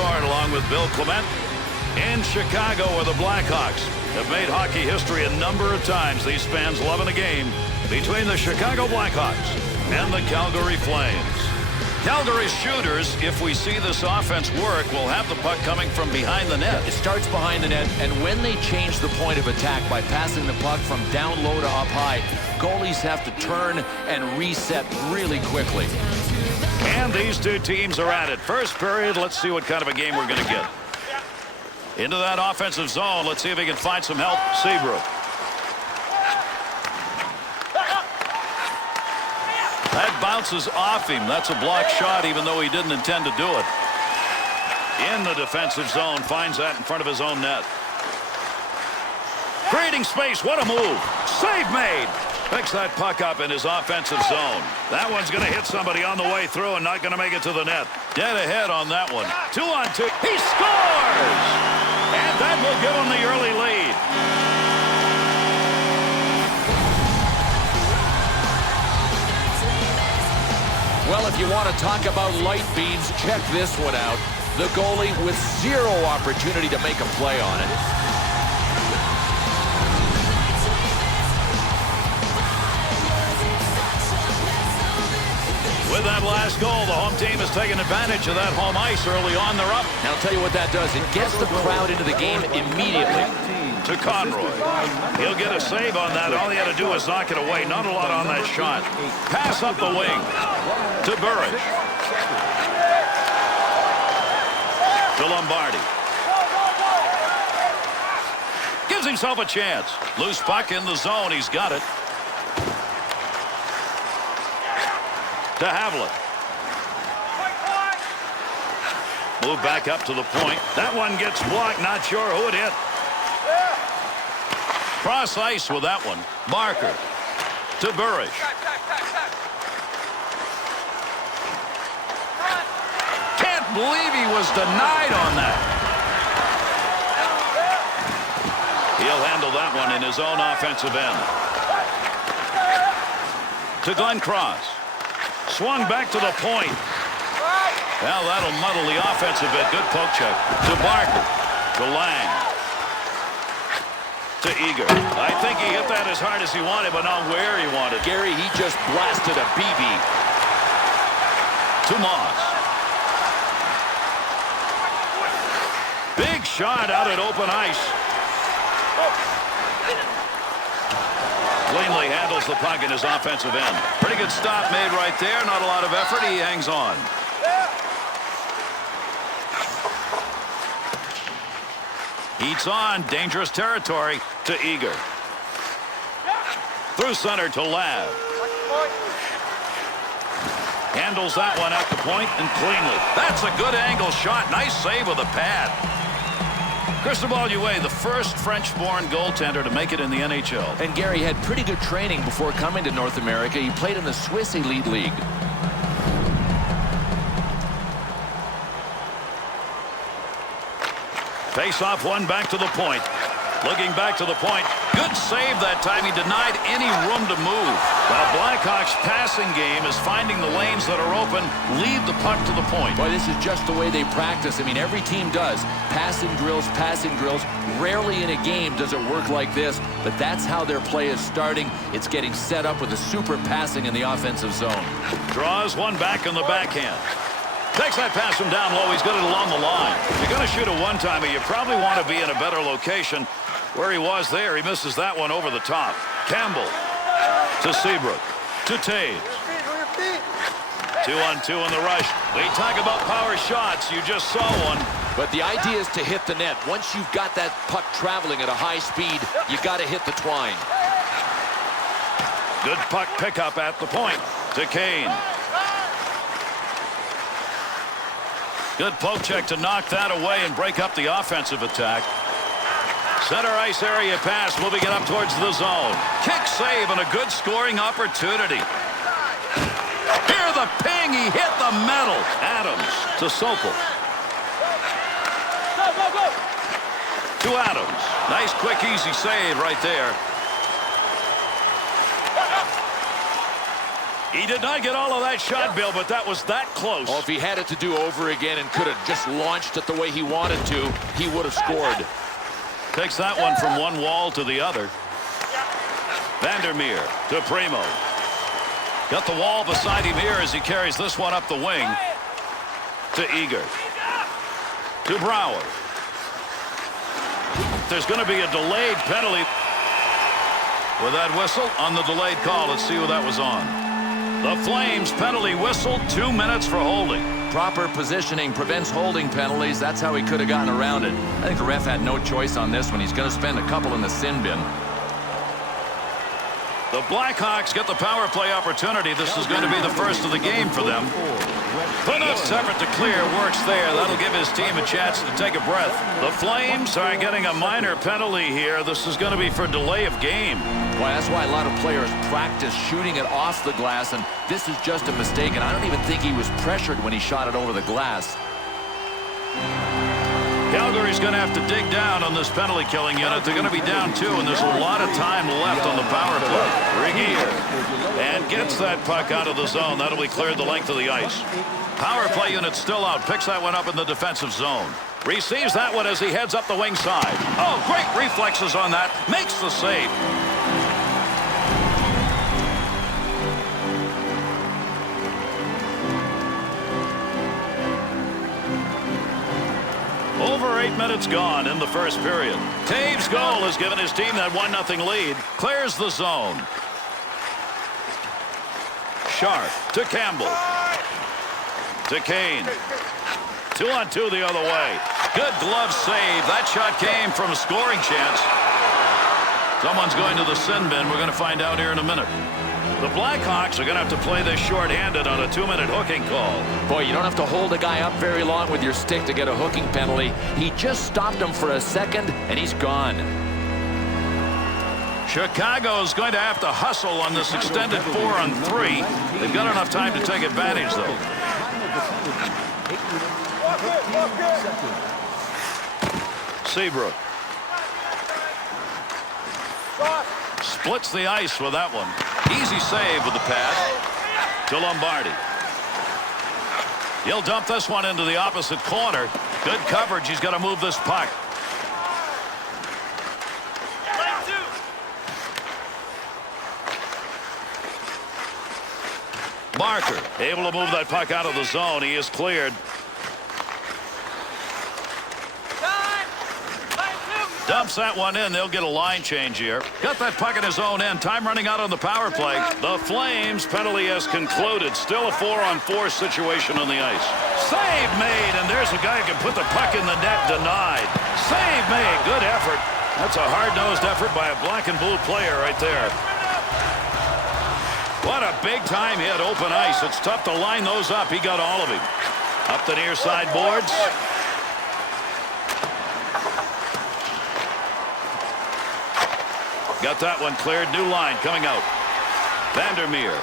Thorne along with Bill Clement in Chicago, where the Blackhawks have made hockey history a number of times. These fans loving a game between the Chicago Blackhawks and the Calgary Flames. Calgary's shooters, if we see this offense work, will have the puck coming from behind the net. It starts behind the net, and when they change the point of attack by passing the puck from down low to up high, goalies have to turn and reset really quickly. And these two teams are at it. First period, let's see what kind of a game we're going to get. Into that offensive zone. Let's see if he can find some help. Seabrook. That bounces off him. That's a blocked shot, even though he didn't intend to do it. In the defensive zone. Finds that in front of his own net. Creating space. What a move. Save made. Picks that puck up in his offensive zone. That one's going to hit somebody on the way through and not going to make it to the net. Dead ahead on that one. 2-on-2. He scores! And that will give him the early lead. Well, if you want to talk about light beams, check this one out. The goalie with zero opportunity to make a play on it. With that last goal, the home team has taken advantage of that home ice early on. They're up. Now, I'll tell you what that does. It gets the crowd into the game immediately. To Conroy. He'll get a save on that. All he had to do was knock it away. Not a lot on that shot. Pass up the wing. To Burridge. To Lombardi. Gives himself a chance. Loose puck in the zone. He's got it. To Havlat. Move back up to the point. That one gets blocked. Not sure who it hit. Cross ice with that one. Barker. To Burridge. Can't believe he was denied on that. He'll handle that one in his own offensive end. To Glenn Cross. Swung back to the point. Well, that'll muddle the offense a bit. Good poke check. To Barker. To Lang. To Eager. I think he hit that as hard as he wanted, but not where he wanted. Gary, he just blasted a BB. To Moss. Big shot out at open ice. Cleanly handles the puck in his offensive end. Pretty good stop made right there. Not a lot of effort. He hangs on. Heats on. Dangerous territory to Eager. Through center to Lav. Handles that one at the point and cleanly. That's a good angle shot. Nice save with a pad. Cristobal Huet, the first French-born goaltender to make it in the NHL. And Gary had pretty good training before coming to North America. He played in the Swiss Elite League. Face off one back to the point. Looking back to the point. Good save that time. He denied any room to move. The Blackhawks passing game is finding the lanes that are open. Lead the puck to the point. Boy, this is just the way they practice. I mean, every team does. Passing drills, passing drills. Rarely in a game does it work like this, but that's how their play is starting. It's getting set up with a super passing in the offensive zone. Draws one back on the backhand. Takes that pass from down low. He's got it along the line. If you're going to shoot a one-timer, you probably want to be in a better location. Where he was there, he misses that one over the top. Campbell to Seabrook to Taves. 2-on-2 in the rush. We talk about power shots. You just saw one. But the idea is to hit the net. Once you've got that puck traveling at a high speed, you got to hit the twine. Good puck pickup at the point to Kane. Good poke check to knock that away and break up the offensive attack. Center ice area pass, moving it up towards the zone. Kick save and a good scoring opportunity. Hear the ping, he hit the metal. Adams to Sokol. To Adams. Nice, quick, easy save right there. He did not get all of that shot, Bill, but that was that close. Oh, if he had it to do over again and could have just launched it the way he wanted to, he would have scored. Takes that one from one wall to the other. Vandermeer to Primo. Got the wall beside him here as he carries this one up the wing to Eager. To Brower. There's going to be a delayed penalty with that whistle on the delayed call. Let's see who that was on. The Flames penalty whistle, 2 minutes for holding. Proper positioning prevents holding penalties. That's how he could have gotten around it. I think the ref had no choice on this one. He's going to spend a couple in the sin bin. The Blackhawks get the power play opportunity. This is going to be the first of the game for them. The next effort to clear works there. That'll give his team a chance to take a breath. The Flames are getting a minor penalty here. This is going to be for delay of game. Well, that's why a lot of players practice shooting it off the glass, and this is just a mistake, and I don't even think he was pressured when he shot it over the glass. Calgary's going to have to dig down on this penalty killing unit. They're going to be down 2, and there's a lot of time left on the power play. Regier and gets that puck out of the zone. That'll be cleared the length of the ice. Power play unit still out. Picks that one up in the defensive zone. Receives that one as he heads up the wing side. Oh, great reflexes on that. Makes the save. Over 8 minutes gone in the first period. Taves' goal has given his team that 1-0 lead. Clears the zone. Sharp to Campbell. To Kane. 2-on-2 the other way. Good glove save. That shot came from a scoring chance. Someone's going to the sin bin. We're going to find out here in a minute. The Blackhawks are going to have to play this short-handed on a 2-minute hooking call. Boy, you don't have to hold a guy up very long with your stick to get a hooking penalty. He just stopped him for a second, and he's gone. Chicago's going to have to hustle on this extended 4-on-3. They've got enough time to take advantage, though. Seabrook. Splits the ice with that one. Easy save with the pass to Lombardi. He'll dump this one into the opposite corner. Good coverage. He's got to move this puck. Barker able to move that puck out of the zone. He is cleared. Dumps that one in. They'll get a line change here. Got that puck in his own end. Time running out on the power play. The Flames penalty has concluded. Still a 4-on-4 situation on the ice. Save made, and there's a guy who can put the puck in the net. Denied. Save made. Good effort. That's a hard-nosed effort by a black and blue player right there. What a big time hit. Open ice. It's tough to line those up. He got all of him. Up the near side boards. Got that one cleared. New line coming out. Vandermeer.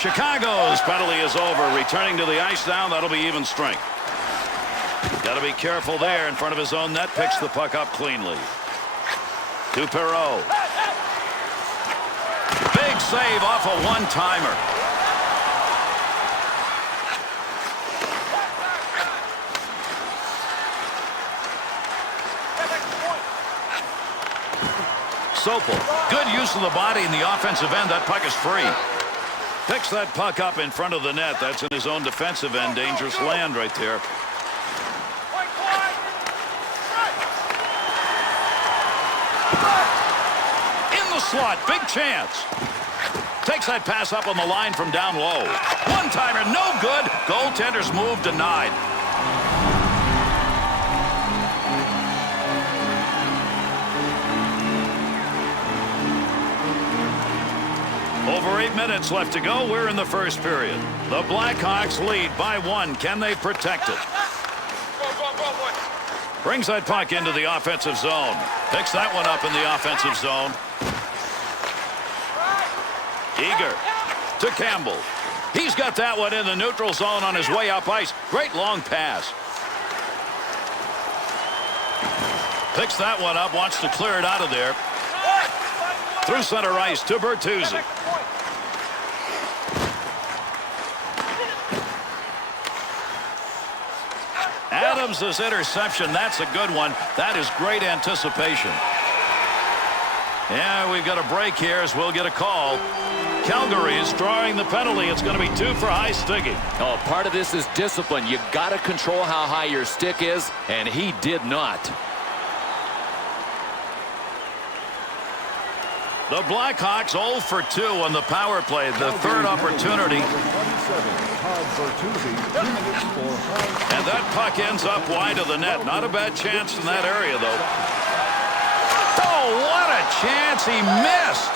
Chicago's penalty is over. Returning to the ice now. That'll be even strength. Got to be careful there in front of his own net. Picks the puck up cleanly. To Perreault. Big save off a one-timer. Sopel. Good use of the body in the offensive end. That puck is free. Picks that puck up in front of the net. That's in his own defensive end. Dangerous land right there. In the slot. Big chance. Takes that pass up on the line from down low. One-timer. No good. Goaltender's move denied. Over 8 minutes left to go. We're in the first period. The Blackhawks lead by 1. Can they protect it? Brings that puck into the offensive zone. Picks that one up in the offensive zone. Eager to Campbell. He's got that one in the neutral zone on his way up ice. Great long pass. Picks that one up. Wants to clear it out of there. Through center ice to Bertuzzi. Adams' interception, that's a good one. That is great anticipation. Yeah, we've got a break here as we'll get a call. Calgary is drawing the penalty. It's going to be 2 for high sticking. Oh, part of this is discipline. You got to control how high your stick is, and he did not. The Blackhawks 0 for 2 on the power play. The third opportunity. And that puck ends up wide of the net. Not a bad chance in that area, though. Oh, what a chance. He missed.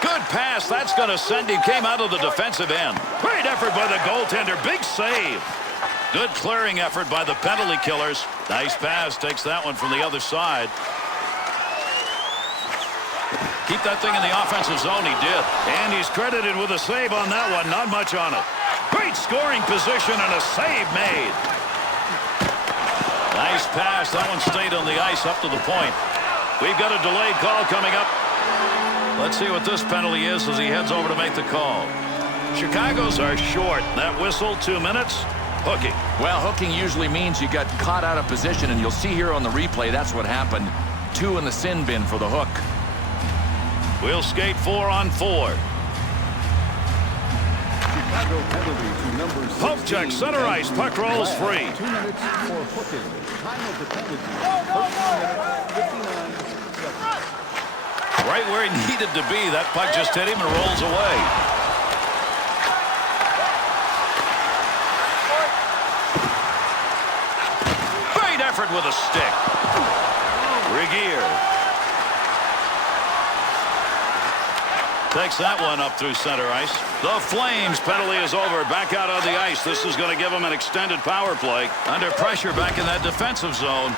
Good pass. That's going to send him. Came out of the defensive end. Great effort by the goaltender. Big save. Good clearing effort by the penalty killers. Nice pass. Takes that one from the other side. Keep that thing in the offensive zone. He did. And he's credited with a save on that one. Not much on it. Great scoring position and a save made. Nice pass. That one stayed on the ice up to the point. We've got a delayed call coming up. Let's see what this penalty is as he heads over to make the call. Chicago's are short. That whistle, 2 minutes. Hooking. Well, hooking usually means you got caught out of position, and you'll see here on the replay that's what happened. 2 in the sin bin for the hook. We'll skate 4 on 4. Chicago penalty to number 16. Poke check, center ice, puck rolls free. 2 minutes for hooking. Time of the penalty, 13 minutes, 59 seconds. Right where he needed to be. That puck just hit him and rolls away. Great effort with a stick. Regier takes that one up through center ice. The Flames penalty is over. Back out on the ice. This is going to give them an extended power play. Under pressure back in that defensive zone.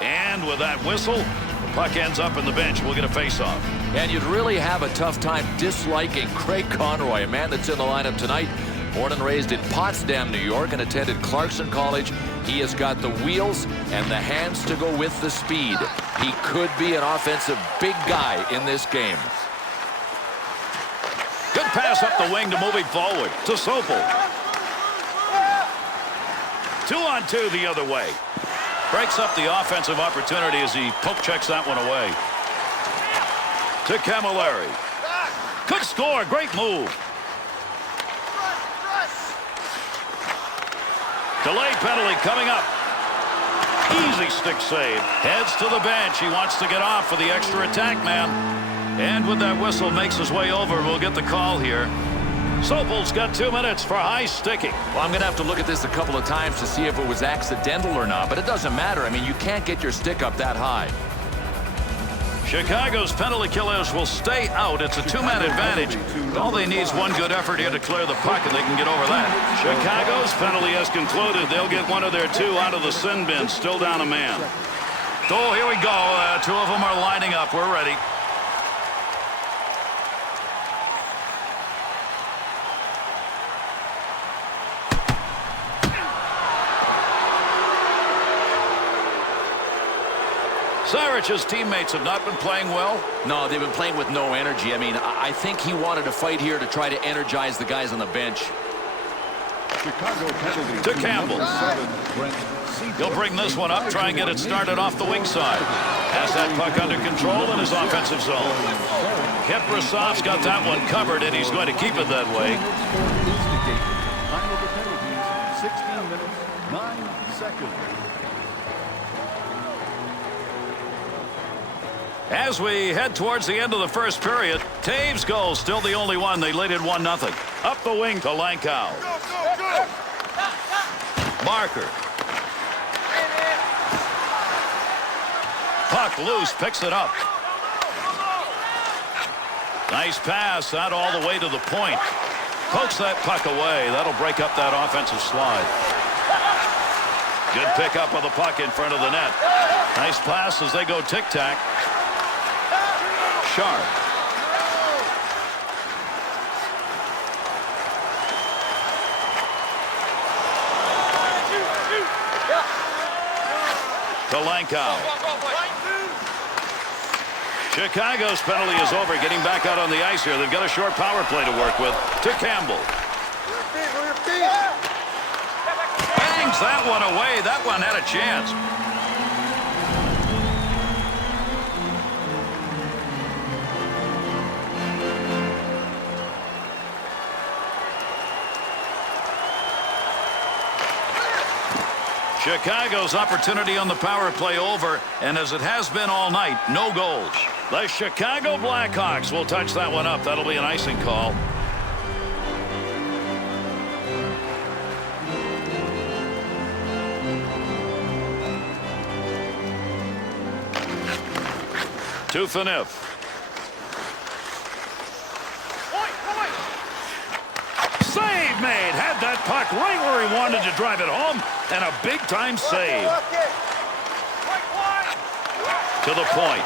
And with that whistle, the puck ends up in the bench. We'll get a face-off. And you'd really have a tough time disliking Craig Conroy, a man that's in the lineup tonight. Born and raised in Potsdam, New York, and attended Clarkson College. He has got the wheels and the hands to go with the speed. He could be an offensive big guy in this game. Good pass up the wing to move him forward to Sopel. 2 on 2 the other way. Breaks up the offensive opportunity as he poke checks that one away. To Camilleri. Good score. Great move. Delayed penalty coming up. Easy stick save. Heads to the bench. He wants to get off for the extra attack man. And with that whistle makes his way over. We'll get the call here. Sopel's got 2 minutes for high sticking. Well, I'm going to have to look at this a couple of times to see if it was accidental or not. But it doesn't matter. I mean, you can't get your stick up that high. Chicago's penalty killers will stay out. It's a 2-man advantage. All they need is one good effort here to clear the puck, and they can get over that. Chicago's penalty has concluded. They'll get one of their 2 out of the sin bin. Still down a man. Oh, here we go. 2 of them are lining up. We're ready. Saric's teammates have not been playing well. No, they've been playing with no energy. I mean, I think he wanted to fight here to try to energize the guys on the bench. Chicago penalty to Campbell. 7, He'll bring this one up, try and get it started off the wing side. Has that puck under control in his offensive zone. Keprasov's got that one covered, and he's going to keep it that way. Time of the penalties, 16 minutes, 9 seconds. As we head towards the end of the first period, Taves goal still the only one. They lead it 1-0. Up the wing to Lankow. Marker. Puck loose, picks it up. Nice pass, out all the way to the point. Pokes that puck away. That'll break up that offensive slide. Good pickup of the puck in front of the net. Nice pass as they go tic-tac. Sharp. To Lankow. Chicago's penalty is over. Getting back out on the ice here. They've got a short power play to work with. To Campbell. swings that one away. That one had a chance. Chicago's opportunity on the power play over, and as it has been all night, no goals. The Chicago Blackhawks will touch that one up. That'll be an icing call. To Phaneuf. Save made. Had that puck right where he wanted to drive it home, and a big-time save. To the point.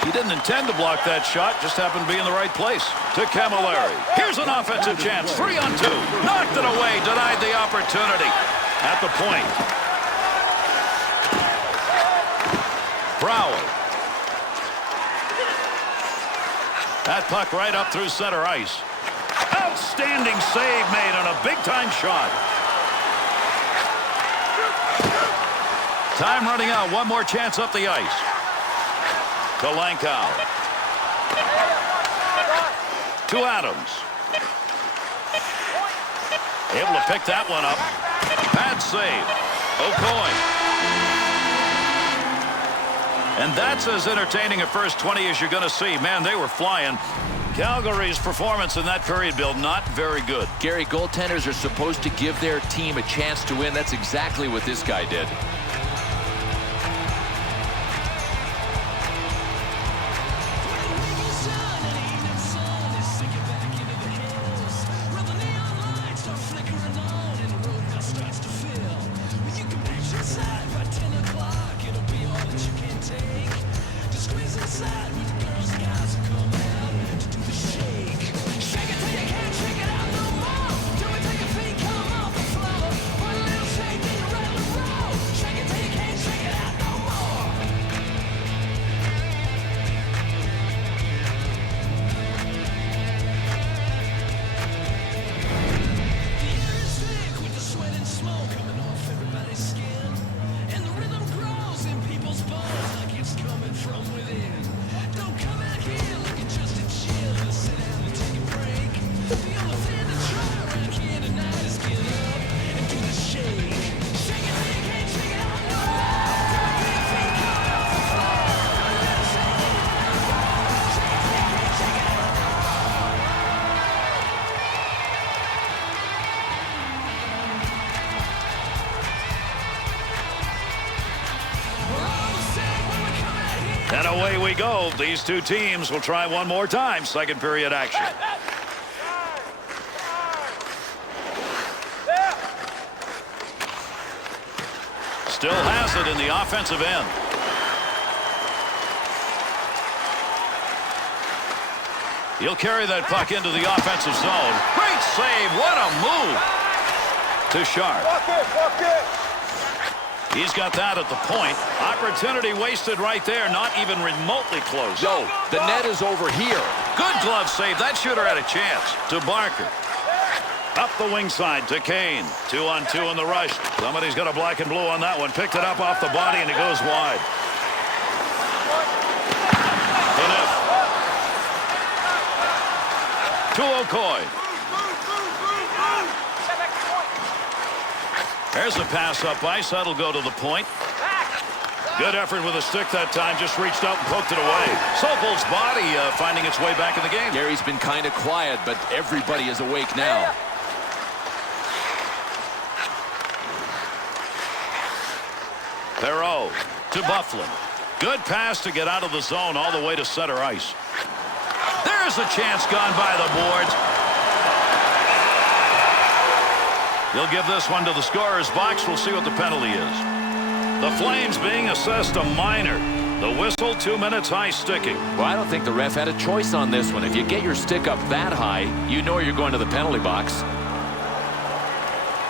He didn't intend to block that shot, just happened to be in the right place. To Camilleri. Here's an offensive chance. 3-on-2. Knocked it away. Denied the opportunity. At the point. Brower. That puck right up through center ice. Outstanding save made on a big-time shot. Time running out. One more chance up the ice. To Lankow. To Adams. Able to pick that one up. Bad save. O'Coin. And that's as entertaining a first 20 as you're going to see. Man, they were flying. Calgary's performance in that period, Bill, not very good. Gary, goaltenders are supposed to give their team a chance to win. That's exactly what this guy did. And away we go. These two teams will try one more time. Second period action. Still has it in the offensive end. He'll carry that puck into the offensive zone. Great save. What a move. To Sharp. He's got that at the point. Opportunity wasted right there. Not even remotely close. No, the net is over here. Good glove save. That shooter had a chance. To Barker. Up the wing side to Kane. 2-on-2 in the rush. Somebody's got a black and blue on that one. Picked it up off the body and it goes wide. To O'Coin. There's a pass up ice. That'll go to the point. Good effort with a stick that time. Just reached out and poked it away. Sokol's body finding its way back in the game. Gary's been kind of quiet, but everybody is awake now. Perreault to Bufflin. Good pass to get out of the zone all the way to center ice. There's a chance gone by the boards. He'll give this one to the scorer's box. We'll see what the penalty is. The Flames being assessed a minor. The whistle, 2 minutes high sticking. Well, I don't think the ref had a choice on this one. If you get your stick up that high, you know you're going to the penalty box.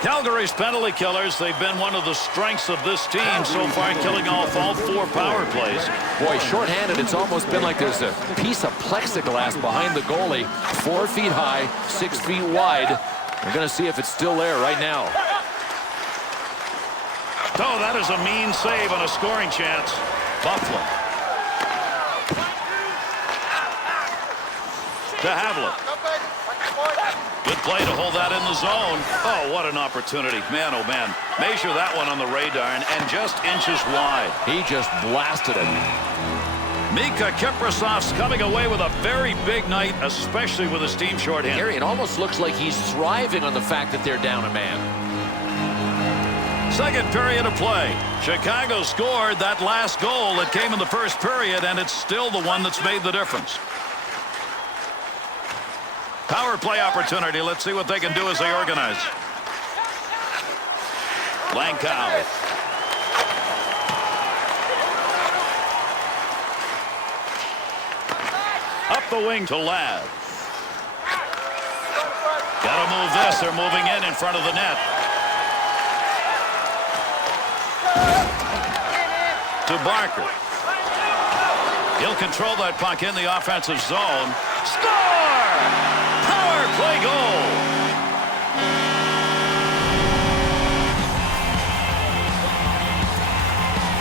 Calgary's penalty killers, they've been one of the strengths of this team so far, killing off all 4 power plays. Boy, shorthanded, it's almost been like there's a piece of plexiglass behind the goalie. 4 feet high, 6 feet wide. We're going to see if it's still there right now. Oh, that is a mean save and a scoring chance. Buffalo. To Havlet. Good play to hold that in the zone. Oh, what an opportunity. Man, oh, man. Measure that one on the radar and just inches wide. He just blasted it. Mika Kiprasov's coming away with a very big night, especially with his team shorthanded. Gary, it almost looks like he's thriving on the fact that they're down a man. Second period of play. Chicago scored that last goal that came in the first period, and it's still the one that's made the difference. Power play opportunity. Let's see what they can do as they organize. Langkow. Up the wing to Ladd. Got to move this. They're moving in front of the net. To Barker. He'll control that puck in the offensive zone. Score! Power play goal.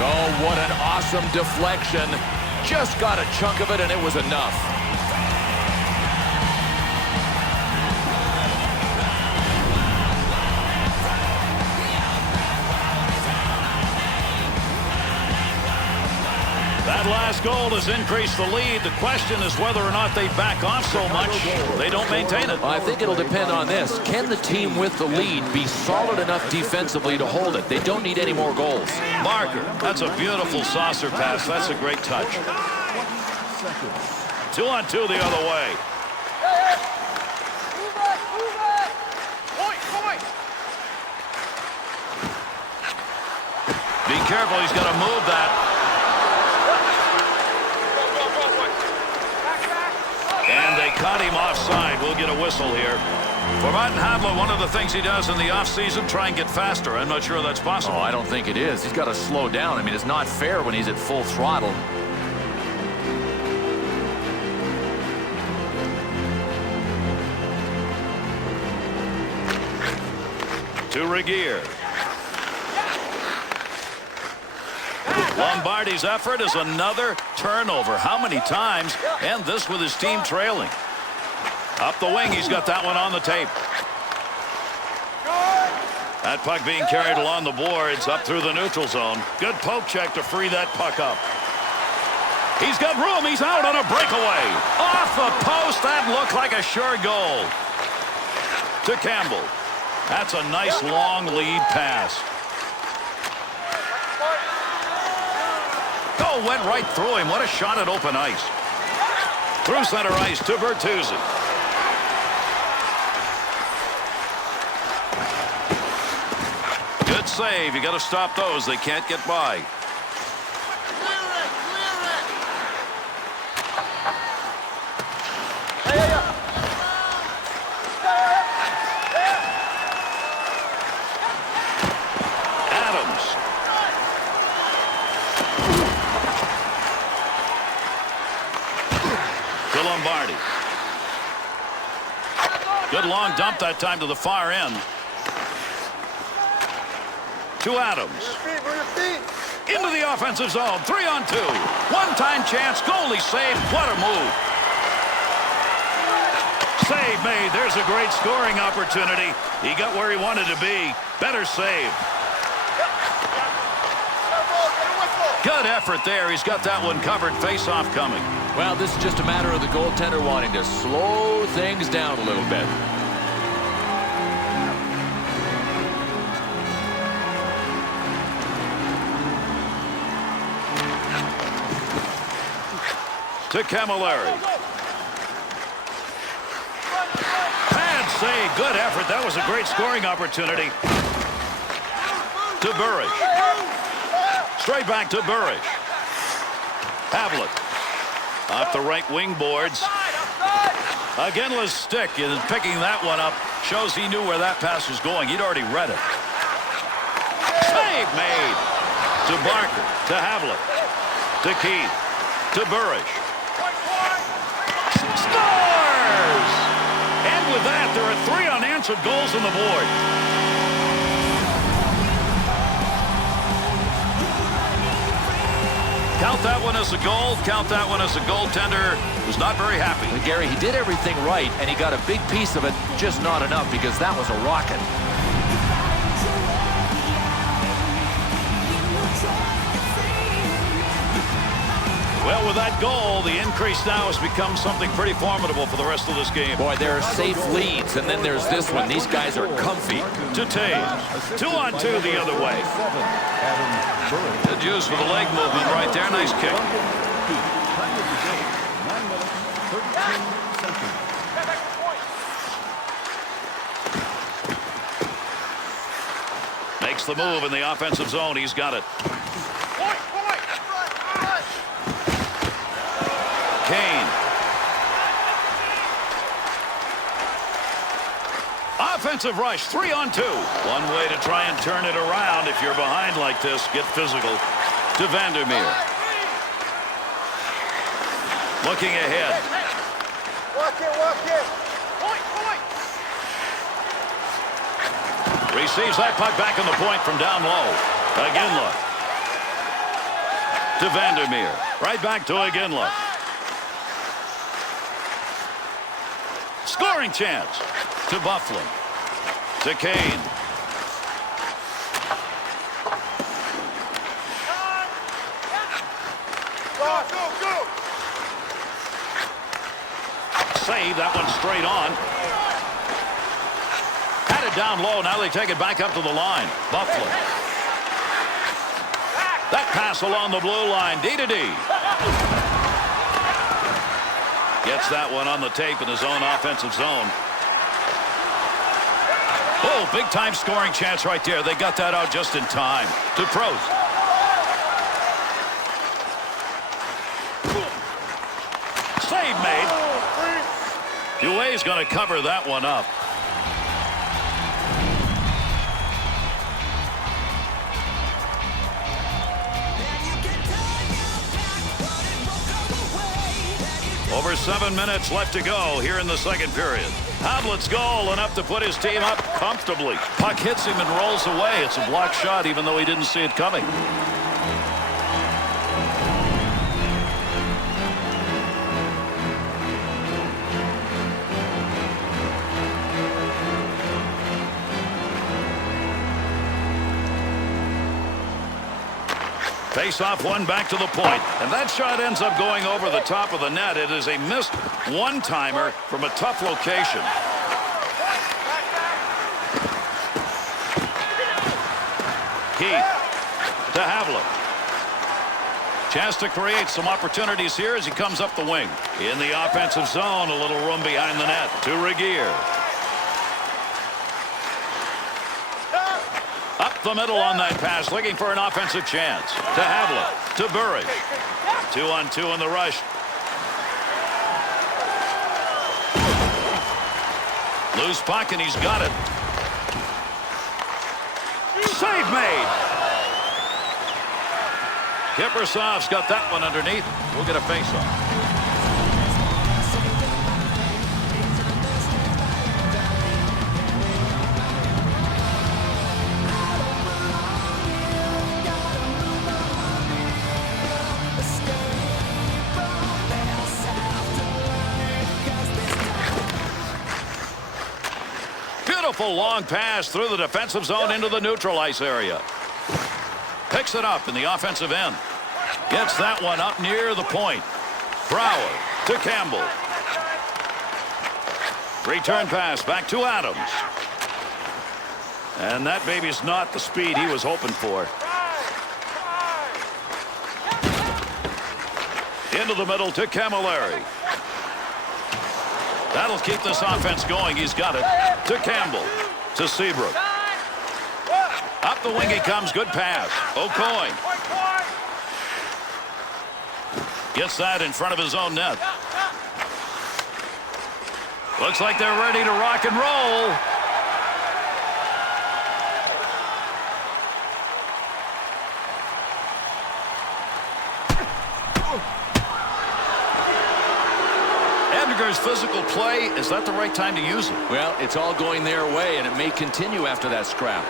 Oh, what an awesome deflection. Just got a chunk of it, and it was enough. That last goal has increased the lead. The question is whether or not they back off so much they don't maintain it. Well, I think it'll depend on this. Can the team with the lead be solid enough defensively to hold it? They don't need any more goals. Barker, that's a beautiful saucer pass. That's a great touch. 2-on-2 the other way. Be careful, he's going to move that. And they caught him offside. We'll get a whistle here. For Martin Havlat, one of the things he does in the offseason, try and get faster. I'm not sure that's possible. Oh, I don't think it is. He's got to slow down. I mean, it's not fair when he's at full throttle. To Regier. Lombardi's effort is another turnover. How many times? And this with his team trailing. Up the wing, he's got that one on the tape. That puck being carried along the boards up through the neutral zone. Good poke check to free that puck up. He's got room. He's out on a breakaway. Off the post. That looked like a sure goal. To Campbell. That's a nice long lead pass. Oh, went right through him. What a shot at open ice. Through center ice to Bertuzzi. Good save. You got to stop those. They can't get by. Lombardi. Good long dump that time to the far end. To Adams. Into the offensive zone. 3-on-2. One-time chance. Goalie saved. What a move. Save made. There's a great scoring opportunity. He got where he wanted to be. Better save. Good effort there. He's got that one covered. Face-off coming. Well, this is just a matter of the goaltender wanting to slow things down a little bit. To Camilleri. Pad save. Good effort. That was a great scoring opportunity. To Burrish. Straight back to Burrish. Havlat. Off the right wing boards. Againless stick, and picking that one up shows he knew where that pass was going. He'd already read it. Save made. To Barker. To Havlat. To Keith. To Burrish. Scores! And with that, there are 3 unanswered goals on the board. Count that one as a goal. Count that one as a goaltender who's not very happy. And Gary, he did everything right, and he got a big piece of it, just not enough, because that was a rocket. Well, with that goal, the increase now has become something pretty formidable for the rest of this game. Boy, there are safe leads, and then there's this one. These guys are comfy. To Taves. 2-on-2 the other way. Good use for the leg movement right there. Nice kick. Makes the move in the offensive zone. He's got it. Kane. Offensive rush, 3-on-2. One way to try and turn it around. If you're behind like this, get physical. To Vandermeer. Looking ahead. Walk it. Receives that puck back on the point from down low. Iginla. To Vandermeer. Right back to Iginla. Scoring chance. To Bufflin. To Kane. Go! Save that one straight on. Had it down low. Now they take it back up to the line. Bufflin. That pass along the blue line. D-to-D. Gets that one on the tape in his own offensive zone. Oh, big-time scoring chance right there. They got that out just in time. To Prost. Save made. Due's going to cover that one up. Over 7 minutes left to go here in the second period. Havlet's goal, enough to put his team up comfortably. Puck hits him and rolls away. It's a blocked shot, even though he didn't see it coming. Face-off one back to the point, and that shot ends up going over the top of the net. It is a missed one-timer from a tough location. Keith to Havlet. Chance to create some opportunities here as he comes up the wing. In the offensive zone, a little room behind the net. To Regier. Up the middle on that pass, looking for an offensive chance. To Havlet. To Burridge. 2-on-2 in the rush. Loose puck, and he's got it. Save made. Kiprusoff's got that one underneath. We'll get a face-off. Beautiful long pass through the defensive zone into the neutral ice area. Picks it up in the offensive end. Gets that one up near the point. Brouwer to Campbell. Return pass back to Adams. And that baby's not the speed he was hoping for. Into the middle to Camilleri. That'll keep this offense going. He's got it. To Campbell. To Seabrook. Up the wing he comes. Good pass. O'Coin. Gets that in front of his own net. Looks like they're ready to rock and roll. Edgar's physical play, is that the right time to use it? Well, it's all going their way, and it may continue after that scrap.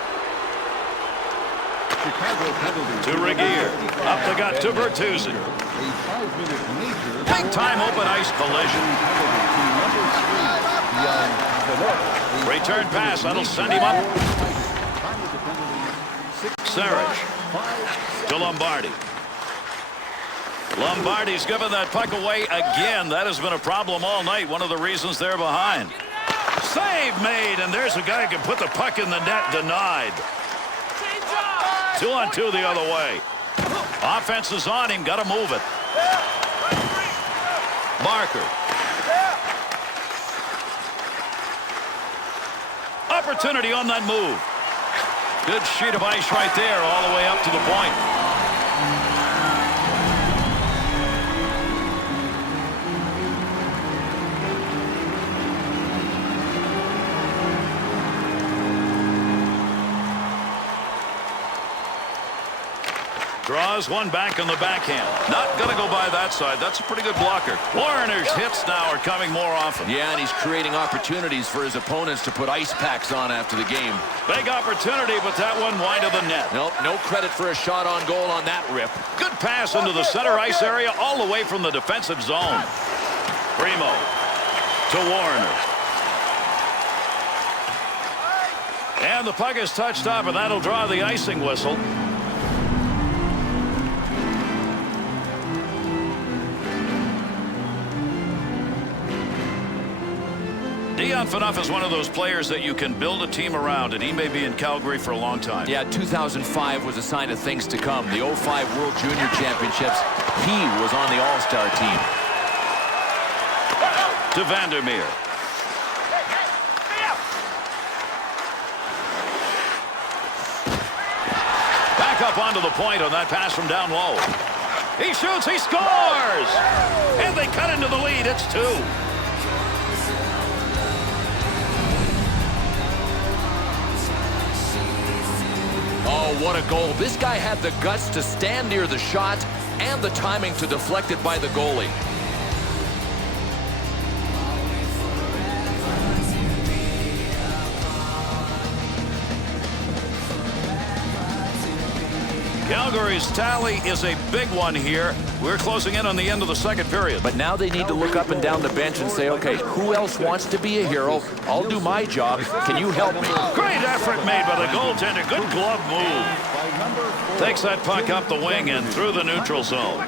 Chicago penalty. To Regier. Up the gut to Bertuzzi. A 5-minute major. Big time open ice collision. Return pass. That'll send him up. Sarich to Lombardi. Lombardi's given that puck away again. That has been a problem all night. One of the reasons they're behind. Save made, and there's a guy who can put the puck in the net. Denied. 2-on-2 the other way. Offense is on him. Got to move it. Barker. Opportunity on that move. Good sheet of ice right there all the way up to the point. Draws one back on the backhand. Not going to go by that side. That's a pretty good blocker. Warner's hits now are coming more often. Yeah, and he's creating opportunities for his opponents to put ice packs on after the game. Big opportunity, but that one wide of the net. Nope, no credit for a shot on goal on that rip. Good pass into the center ice area all the way from the defensive zone. Primo to Warner. And the puck is touched up, and that'll draw the icing whistle. Dion Phaneuf is one of those players that you can build a team around, and he may be in Calgary for a long time. Yeah, 2005 was a sign of things to come. The 05 World Junior Championships, he was on the All-Star team. To Vandermeer. Back up onto the point on that pass from down low. He shoots, he scores! And they cut into the lead. It's 2. Oh, what a goal. This guy had the guts to stand near the shot and the timing to deflect it by the goalie. Calgary's tally is a big one here. We're closing in on the end of the second period. But now they need to look up and down the bench and say, okay, who else wants to be a hero? I'll do my job. Can you help me? Great effort made by the goaltender. Good glove move. Takes that puck up the wing and through the neutral zone.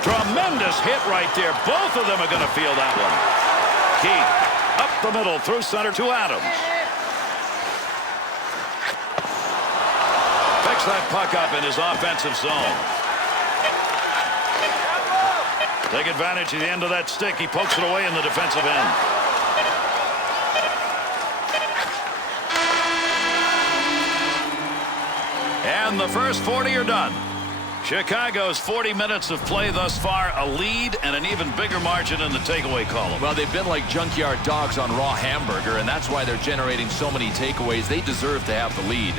Tremendous hit right there. Both of them are going to feel that one. Keith up the middle through center to Adams. Picks that puck up in his offensive zone. Take advantage of the end of that stick. He pokes it away in the defensive end. And the first 40 are done. Chicago's 40 minutes of play thus far, a lead and an even bigger margin in the takeaway column. Well, they've been like junkyard dogs on raw hamburger, and that's why they're generating so many takeaways. They deserve to have the lead.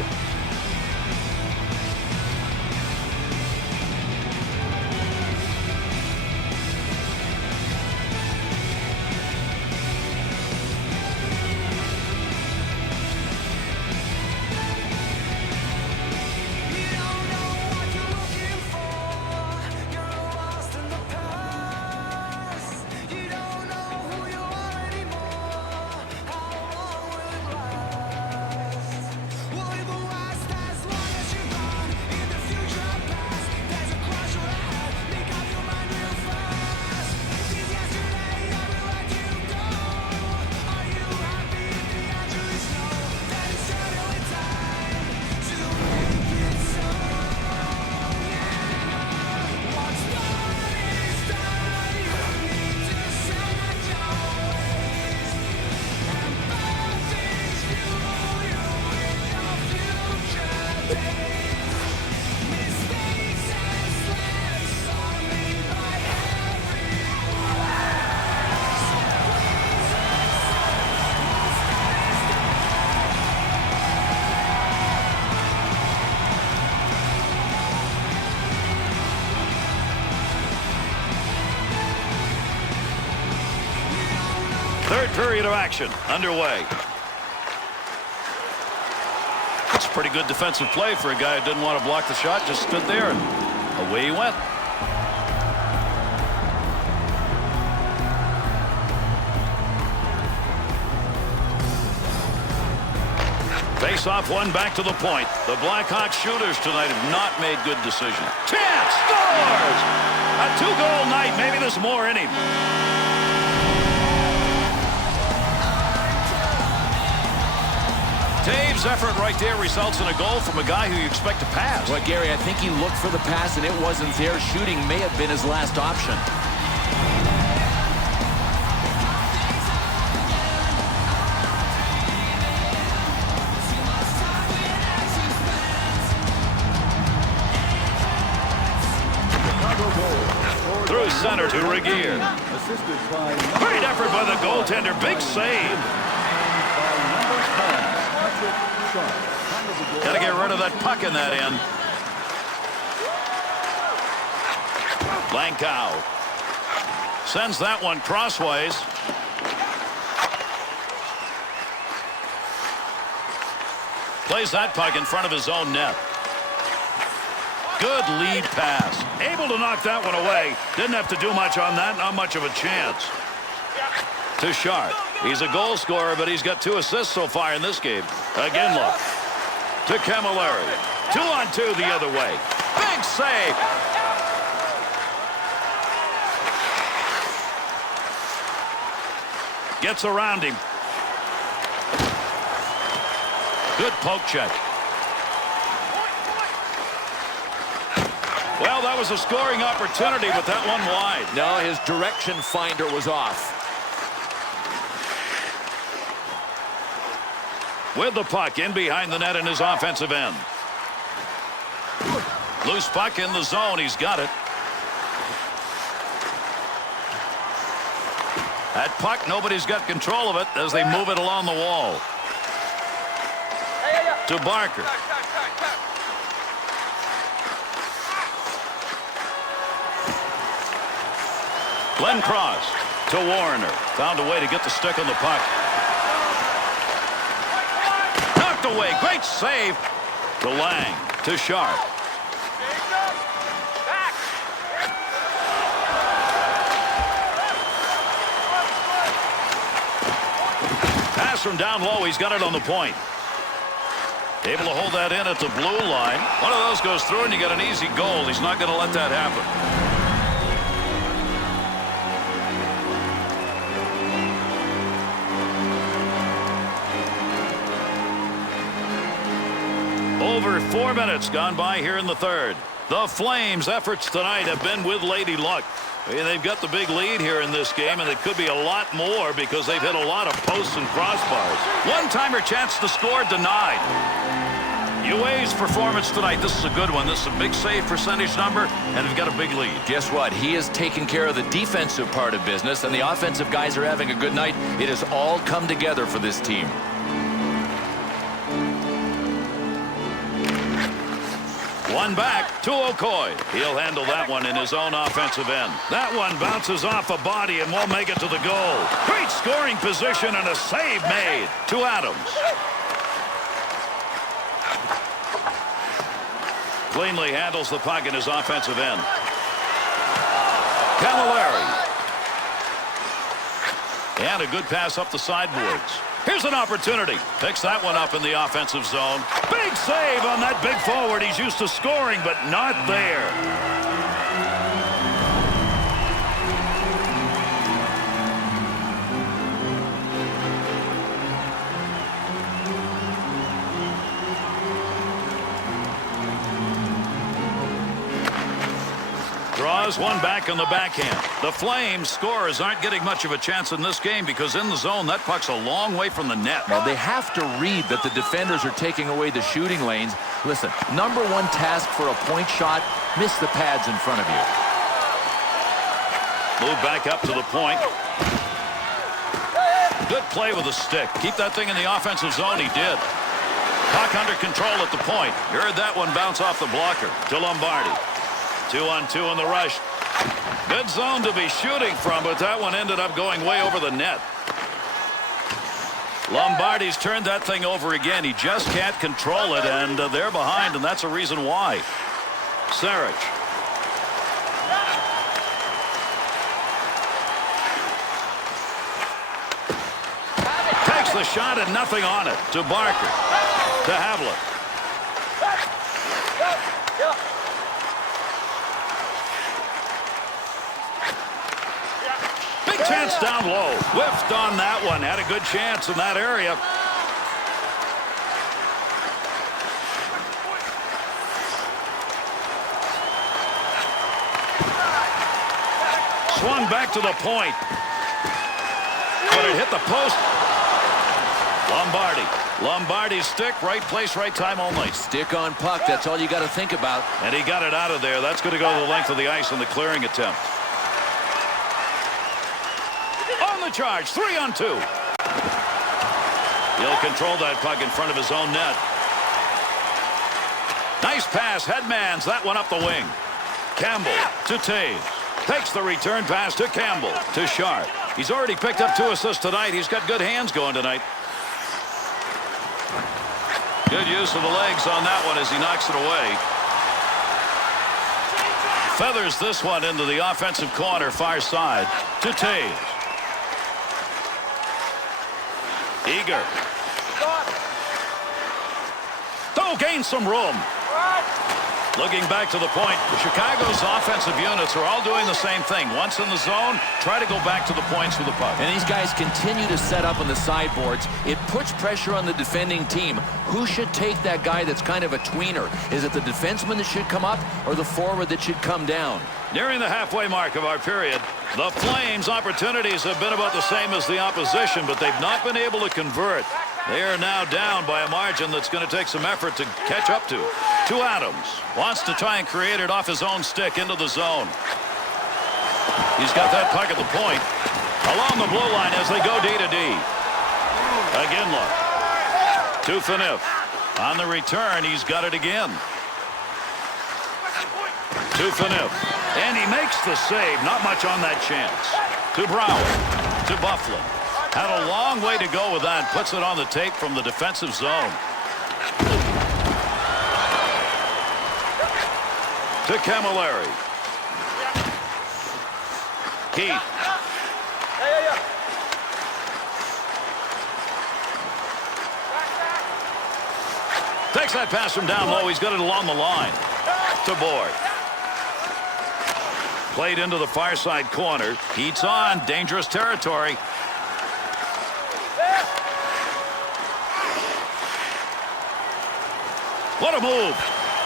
Third period of action underway. It's pretty good defensive play for a guy who didn't want to block the shot. Just stood there and away he went. Face off one back to the point. The Blackhawks shooters tonight have not made good decisions. Chance scores! A 2-goal night. Maybe there's more in him. Dave's effort right there results in a goal from a guy who you expect to pass. Well, Gary, I think he looked for the pass and it wasn't there. Shooting may have been his last option. Through center to Regier. Assisted by Great effort by the goaltender. Big save. Got to get rid of that puck in that end. Blankow sends that one crossways. Plays that puck in front of his own net. Good lead pass. Able to knock that one away. Didn't have to do much on that. Not much of a chance. To Sharp. He's a goal scorer, but he's got 2 assists so far in this game. Again, look. To Camilleri. 2-on-2 the other way. Big save. Gets around him. Good poke check. Well, that was a scoring opportunity, but that one wide. No, his direction finder was off. With the puck in behind the net in his offensive end. Loose puck in the zone. He's got it. That puck, nobody's got control of it as they move it along the wall. To Barker. Glenn Cross to Warner. Found a way to get the stick on the puck. Knocked away. Great save. To Lang. To Sharp. Pass from down low. He's got it on the point. Able to hold that in at the blue line. One of those goes through and you get an easy goal. He's not going to let that happen. Over 4 minutes gone by here in the third. The Flames' efforts tonight have been with Lady Luck. They've got the big lead here in this game, and it could be a lot more because they've hit a lot of posts and crossbars. One-timer chance to score denied. UA's performance tonight, this is a good one. This is a big save percentage number, and they've got a big lead. Guess what? He is taking care of the defensive part of business, and the offensive guys are having a good night. It has all come together for this team. One back to Okoye. He'll handle that one in his own offensive end. That one bounces off a body and won't make it to the goal. Great scoring position and a save made to Adams. Cleanly handles the puck in his offensive end. Camilleri. And a good pass up the sideboards. Here's an opportunity. Picks that one up in the offensive zone. Big save on that big forward. He's used to scoring, but not there. Draws one back on the backhand. The Flames scorers aren't getting much of a chance in this game because in the zone, that puck's a long way from the net. Well, they have to read that the defenders are taking away the shooting lanes. Listen, number one task for a point shot, miss the pads in front of you. Move back up to the point. Good play with the stick. Keep that thing in the offensive zone. He did. Puck under control at the point. You heard that one bounce off the blocker to Lombardi. 2-on-2 in the rush. Good zone to be shooting from, but that one ended up going way over the net. Lombardi's turned that thing over again. He just can't control it, and they're behind, and that's a reason why. Sarich. Takes the shot and nothing on it. To Barker. To Havlat. Big chance down low. Whiffed on that one. Had a good chance in that area. Swung back to the point. But it hit the post. Lombardi's stick, right place, right time only. Stick on puck, that's all you got to think about. And he got it out of there. That's going to go the length of the ice on the clearing attempt. On the charge, 3-on-2. He'll control that puck in front of his own net. Nice pass, Headmans that one up the wing. Campbell to Taves. Takes the return pass to Campbell. To Sharp. He's already picked up 2 assists tonight. He's got good hands going tonight. Good use of the legs on that one as he knocks it away. Feathers this one into the offensive corner, far side. To Taves. Eager. Oh, gain some room. Looking back to the point, Chicago's offensive units are all doing the same thing. Once in the zone, try to go back to the points with the puck. And these guys continue to set up on the sideboards. It puts pressure on the defending team. Who should take that guy that's kind of a tweener? Is it the defenseman that should come up or the forward that should come down? Nearing the halfway mark of our period, the Flames' opportunities have been about the same as the opposition, but they've not been able to convert. They are now down by a margin that's going to take some effort to catch up to. To Adams. Wants to try and create it off his own stick into the zone. He's got that puck at the point. Along the blue line as they go D to D. Again, look. To Phaneuf. On the return, he's got it again. To Phaneuf. And he makes the save. Not much on that chance. To Brower. To Bufflin. Had a long way to go with that. Puts it on the tape from the defensive zone. To Camilleri. Keith. Takes that pass from down low. He's got it along the line. To Boyd. Played into the far side corner. Heats on. Dangerous territory. What a move.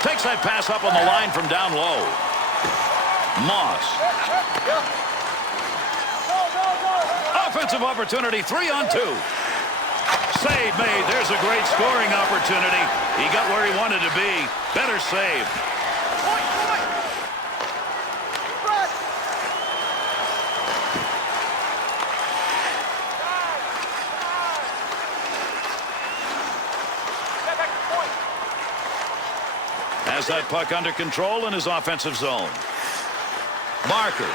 Takes that pass up on the line from down low. Moss. Offensive opportunity, 3-on-2. Save made. There's a great scoring opportunity. He got where he wanted to be. Better save. Has that puck under control in his offensive zone. Barker.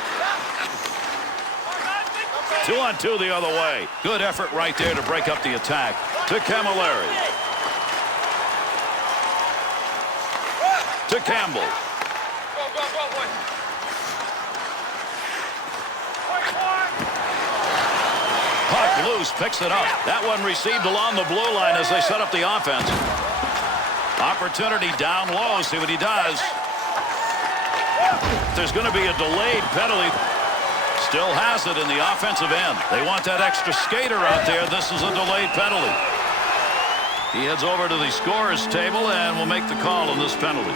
2-on-2 the other way. Good effort right there to break up the attack. To Camilleri. To Campbell. Puck loose, picks it up. That one received along the blue line as they set up the offense. Opportunity down low. See what he does. There's going to be a delayed penalty. Still has it in the offensive end. They want that extra skater out there. This is a delayed penalty. He heads over to the scorer's table and will make the call on this penalty.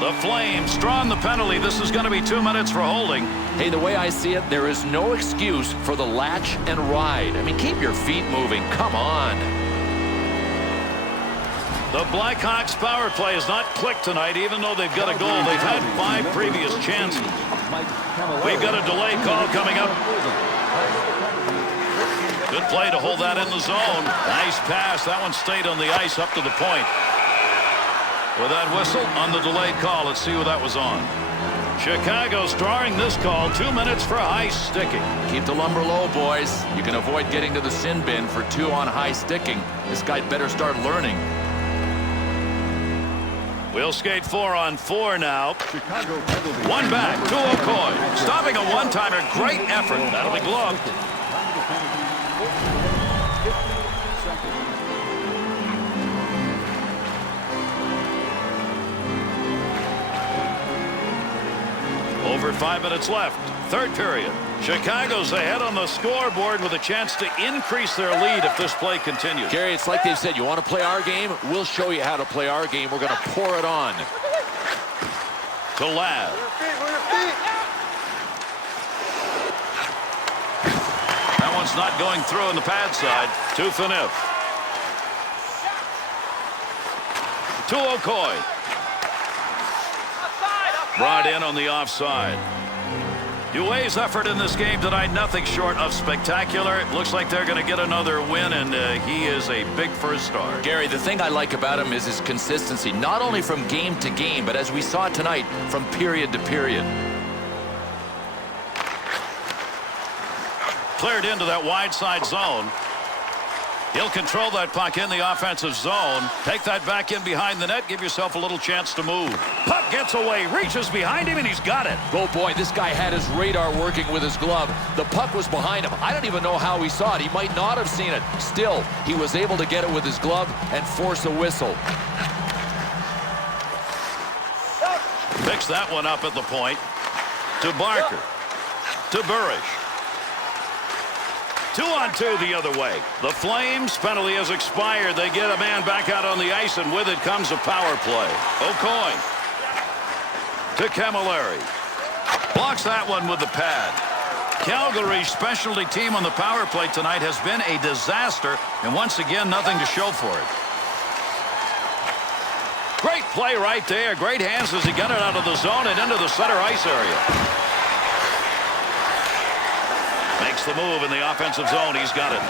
The Flames drawing the penalty. This is going to be 2 minutes for holding. Hey, the way I see it, there is no excuse for the latch and ride. I mean, keep your feet moving. Come on. The Blackhawks power play has not clicked tonight, even though they've got a goal. They've had 5 previous chances. We've got a delay call coming up. Good play to hold that in the zone. Nice pass. That one stayed on the ice up to the point. With that whistle on the delayed call, let's see who that was on. Chicago's drawing this call. 2 minutes for high sticking. Keep the lumber low, boys. You can avoid getting to the sin bin for 2 on high sticking. This guy better start learning. We'll skate 4 on 4 now. Chicago penalty. One back to Okoye. Stopping a one-timer. Great effort. That'll be gloved. Over 5 minutes left. Third period. Chicago's ahead on the scoreboard with a chance to increase their lead if this play continues. Gary, it's like they've said, you want to play our game? We'll show you how to play our game. We're going to pour it on. To Ladd. That one's not going through on the pad side. To Phaneuf. To Okoye. Brought in on the offside. Due's effort in this game tonight, nothing short of spectacular. It looks like they're going to get another win, and he is a big first star. Gary, the thing I like about him is his consistency, not only from game to game, but as we saw tonight, from period to period. Cleared into that wide side zone. He'll control that puck in the offensive zone. Take that back in behind the net. Give yourself a little chance to move. Puck gets away, reaches behind him, and he's got it. Oh, boy, this guy had his radar working with his glove. The puck was behind him. I don't even know how he saw it. He might not have seen it. Still, he was able to get it with his glove and force a whistle. Picks that one up at the point. To Barker. To Burish. 2 on 2 the other way. The Flames penalty has expired. They get a man back out on the ice, and with it comes a power play. Okoye to Camilleri. Blocks that one with the pad. Calgary's specialty team on the power play tonight has been a disaster, and once again, nothing to show for it. Great play right there. Great hands as he got it out of the zone and into the center ice area. Makes the move in the offensive zone. He's got it.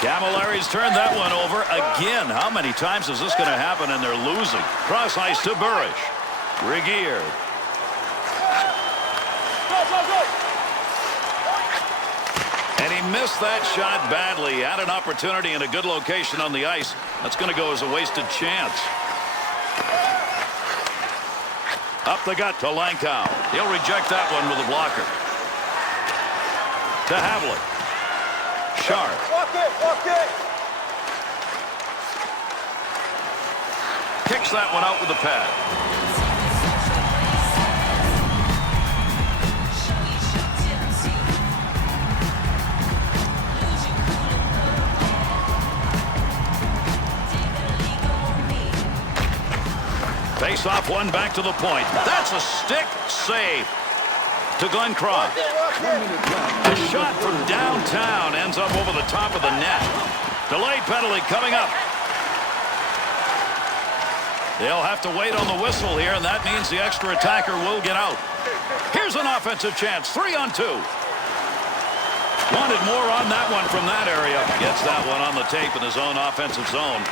Camilleri's turned that one over again. How many times is this going to happen and they're losing? Cross ice to Burish. Regier. And he missed that shot badly. Had an opportunity in a good location on the ice. That's going to go as a wasted chance. Up the gut to Lankow. He'll reject that one with a blocker. To Havlik. Sharp. Walk it. Kicks that one out with the pad. Face off one back to the point. That's a stick save to Glenn Cross. A shot from downtown ends up over the top of the net. Delayed penalty coming up. They'll have to wait on the whistle here, and that means the extra attacker will get out. Here's an offensive chance. 3 on 2. Wanted more on that one from that area. Gets that one on the tape in his own offensive zone.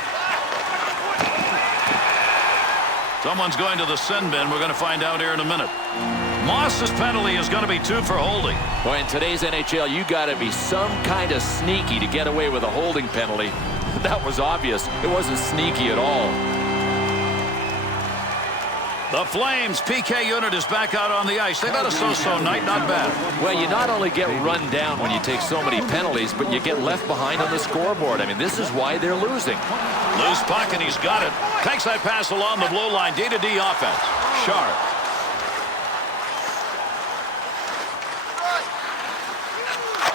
Someone's going to the sin bin. We're going to find out here in a minute. Moss's penalty is going to be 2 for holding. Boy, in today's NHL, you got to be some kind of sneaky to get away with a holding penalty. That was obvious. It wasn't sneaky at all. The Flames PK unit is back out on the ice. They've had a so-so night, not bad. Well, you not only get run down when you take so many penalties, but you get left behind on the scoreboard. I mean, this is why they're losing. Loose puck, and he's got it. Takes that pass along the blue line. D-to-D offense. Sharp.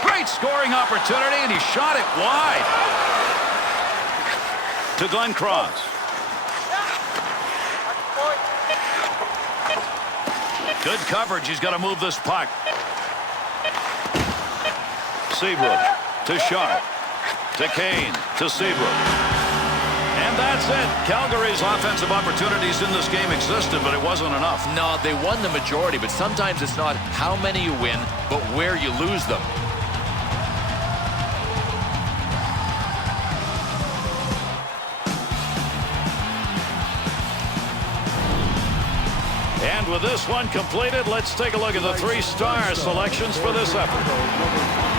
Great scoring opportunity, and he shot it wide. To Glenn Cross. Good coverage. He's got to move this puck. Seabrook to Sharp. To Kane. To Seabrook. And that's it. Calgary's offensive opportunities in this game existed, but it wasn't enough. No, they won the majority, but sometimes it's not how many you win, but where you lose them. with this one completed, let's take a look at the 3-star selections for this effort.